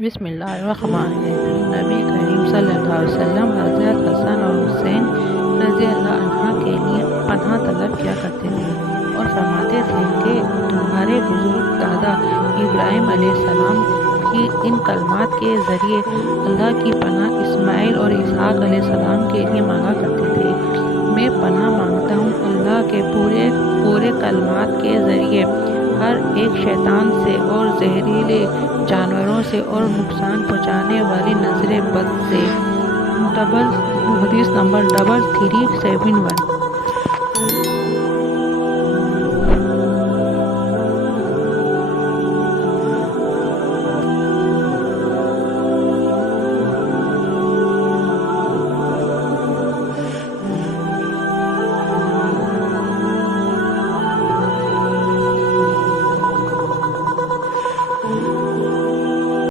بسم اللہ الرحمن الرحیم۔ نبی کریم صلی اللہ علیہ وسلم حضرت حسن اور حسین رضی اللہ عنہ کے لیے پناہ طلب کیا کرتے تھے اور فرماتے تھے کہ تمہارے بزرگ دادا ابراہیم علیہ السلام کی ان کلمات کے ذریعے اللہ کی پناہ اسماعیل اور اسحاق علیہ السلام کے لیے مانگا کرتے تھے۔ میں پناہ مانگتا ہوں اللہ کے پورے کلمات کے ذریعے ہر ایک شیطان سے اور زہریلے جانوروں سے اور نقصان پہنچانے والی نظر بد سے۔ حدیث نمبر 3371۔